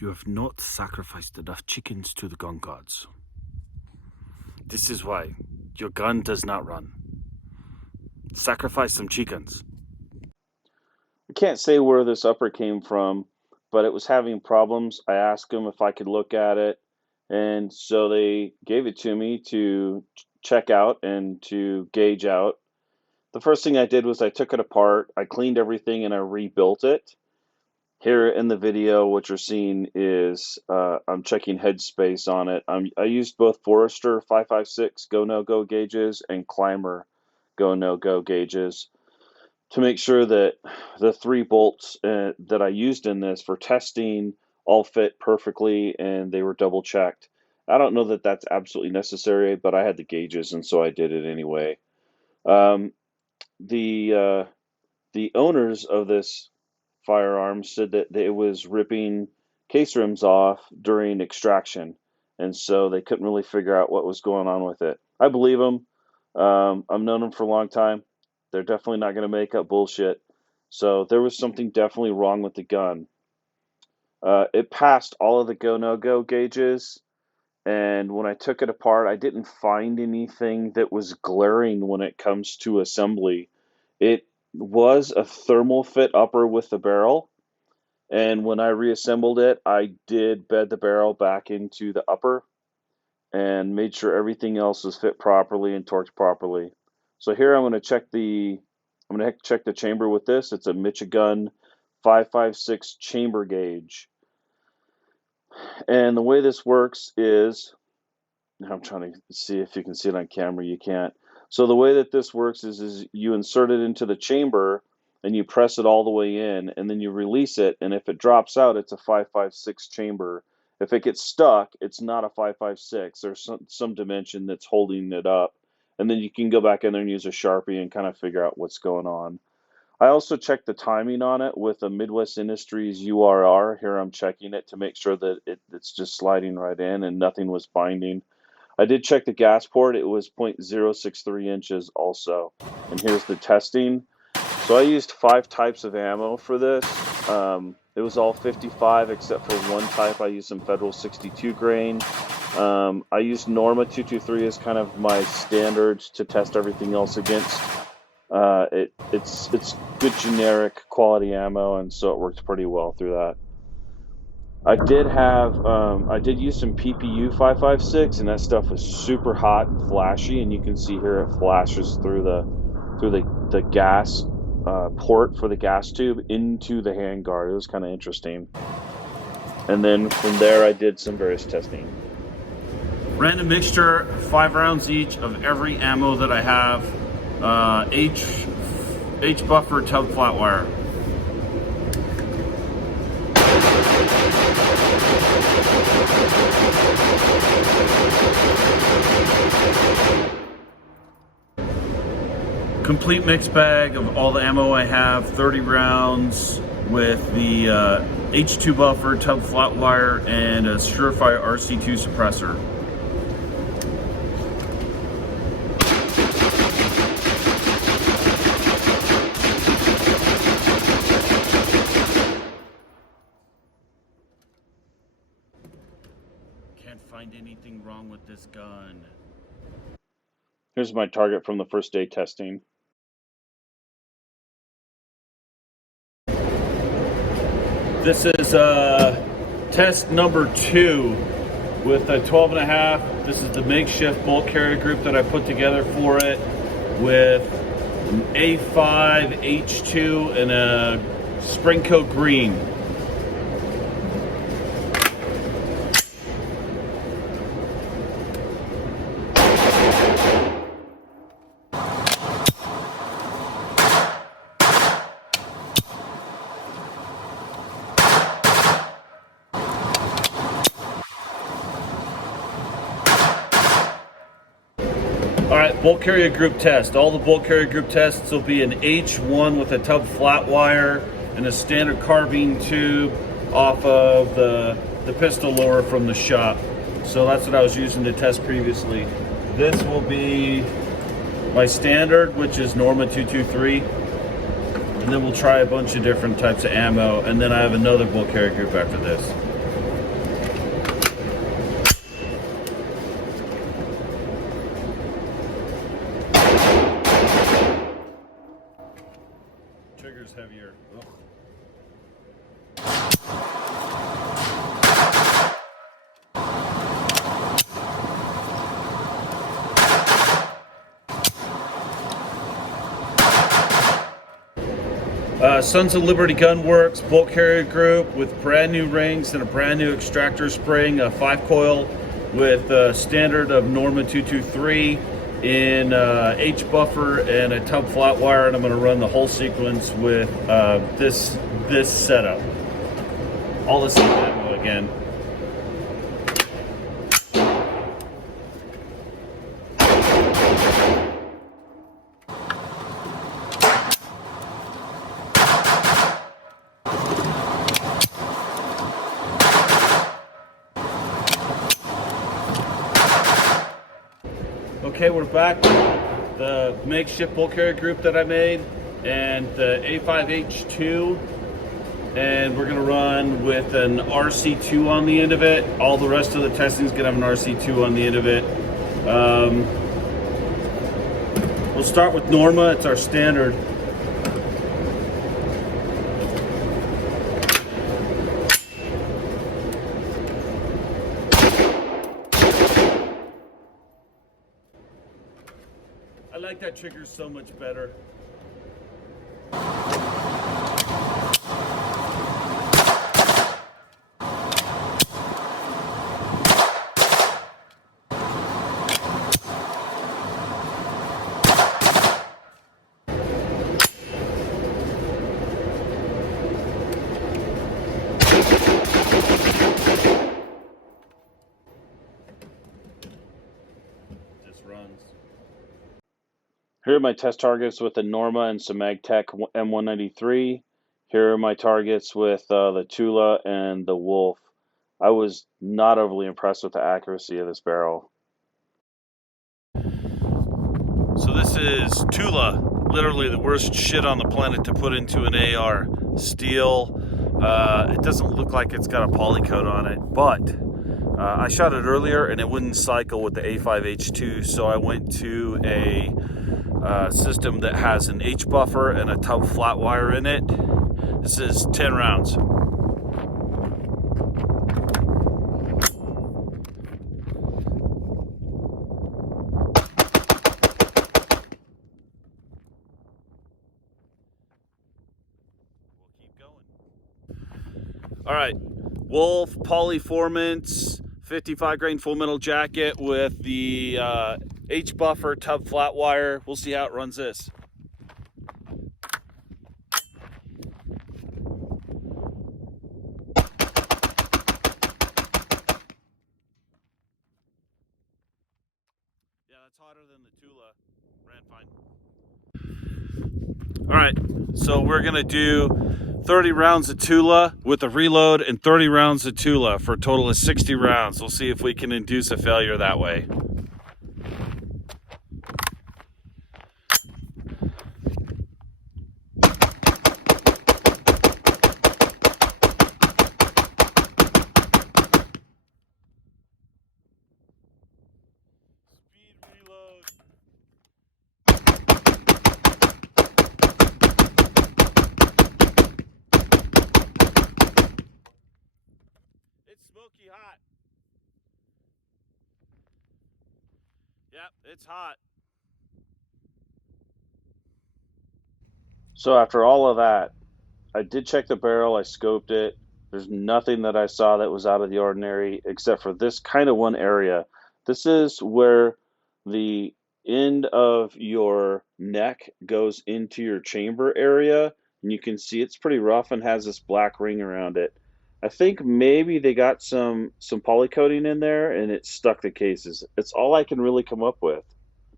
You have not sacrificed enough chickens to the gun gods. This is why your gun does not run. Sacrifice some chickens. I can't say where this upper came from, but it was having problems. I asked them if I could look at it, and so they gave it to me to check out and to gauge out. The first thing I did was I took it apart, I cleaned everything, and I rebuilt it. Here in the video, what you're seeing is I'm checking headspace on it. I used both Forester 556 go no go gauges and Climber go no go gauges to make sure that the 3 bolts that I used in this for testing all fit perfectly and they were double checked. I don't know that that's absolutely necessary, but I had the gauges and so I did it anyway. Um, the owners of this firearm said that it was ripping case rims off during extraction, and so they couldn't really figure out what was going on with it. I believe them. I've known them for a long time. They're definitely not going to make up bullshit. So there was something definitely wrong with the gun. It passed all of the go-no-go gauges, and when I took it apart, I didn't find anything that was glaring when it comes to assembly. It was a thermal fit upper with the barrel, and when I reassembled it, I did bed the barrel back into the upper and made sure everything else was fit properly and torqued properly. So here I'm going to check the chamber with this. It's a Michigan 556 chamber gauge. And the way this works is, I'm trying to see if you can see it on camera. You can't. So the way that this works is you insert it into the chamber and you press it all the way in, and then you release it, and if it drops out, it's a 556 chamber. If it gets stuck, it's not a 556. There's some dimension that's holding it up, and then you can go back in there and use a Sharpie and kind of figure out what's going on. I also checked the timing on it with a Midwest Industries URR. Here I'm checking it to make sure that it's just sliding right in and nothing was binding. I did check the gas port. It was 0.063 inches also. And here's the testing. So I used 5 types of ammo for this. It was all 55 except for one type. I used some Federal 62 grain. I used Norma 223 as kind of my standards to test everything else against. It's good generic quality ammo, and so it worked pretty well through that. I did use some PPU 556, and that stuff was super hot and flashy, and you can see here it flashes through the gas port for the gas tube into the handguard. It was kind of interesting. And then from there, I did some various testing. Random mixture, 5 rounds each of every ammo that I have. H buffer tub flat wire. Complete mix bag of all the ammo I have, 30 rounds with the H2 buffer, tub flat wire, and a Surefire RC2 suppressor. Can't find anything wrong with this gun. Here's my target from the first day testing. This is test number 2 with a 12.5. This is the makeshift bolt carrier group that I put together for it with an A5 H2 and a spring coat green. Alright, bolt carrier group test. All the bolt carrier group tests will be an H1 with a tub flat wire and a standard carbine tube off of the pistol lower from the shop. So that's what I was using to test previously. This will be my standard, which is Norma 223. And then we'll try a bunch of different types of ammo, and then I have another bolt carrier group after this. trigger's heavier. Ugh. Sons of Liberty Gunworks bolt carrier group with brand new rings and a brand new extractor spring, a 5-coil with a standard of Norma 223 in H buffer and a tub flat wire, and I'm going to run the whole sequence with this setup. All the same ammo again. Okay, we're back with the makeshift bolt carrier group that I made and the A5H2, and we're going to run with an RC2 on the end of it. All the rest of the testing is going to have an RC2 on the end of it. We'll start with Norma. It's our standard. I like that trigger so much better. Just runs. Here are my test targets with the Norma and some MagTech M193. Here are my targets with the Tula and the Wolf. I was not overly impressed with the accuracy of this barrel. So this is Tula, literally the worst shit on the planet to put into an AR. Steel. It doesn't look like it's got a poly coat on it, but I shot it earlier and it wouldn't cycle with the A5H2, so I went to a system that has an H buffer and a tub flat wire in it. This is 10 rounds. We'll keep going. All right, Wolf Polyformance 55 grain full metal jacket with the H buffer tub flat wire. We'll see how it runs this. Yeah, that's hotter than the Tula. Ran fine. All right, so we're gonna do 30 rounds of Tula with a reload and 30 rounds of Tula for a total of 60 rounds. We'll see if we can induce a failure that way. Speed reload. It's smoky hot. Yep, it's hot. So after all of that, I did check the barrel, I scoped it. There's nothing that I saw that was out of the ordinary except for this kind of one area. This is where the end of your neck goes into your chamber area, and you can see it's pretty rough and has this black ring around it. I think maybe they got some poly coating in there and it stuck the cases. It's all I can really come up with.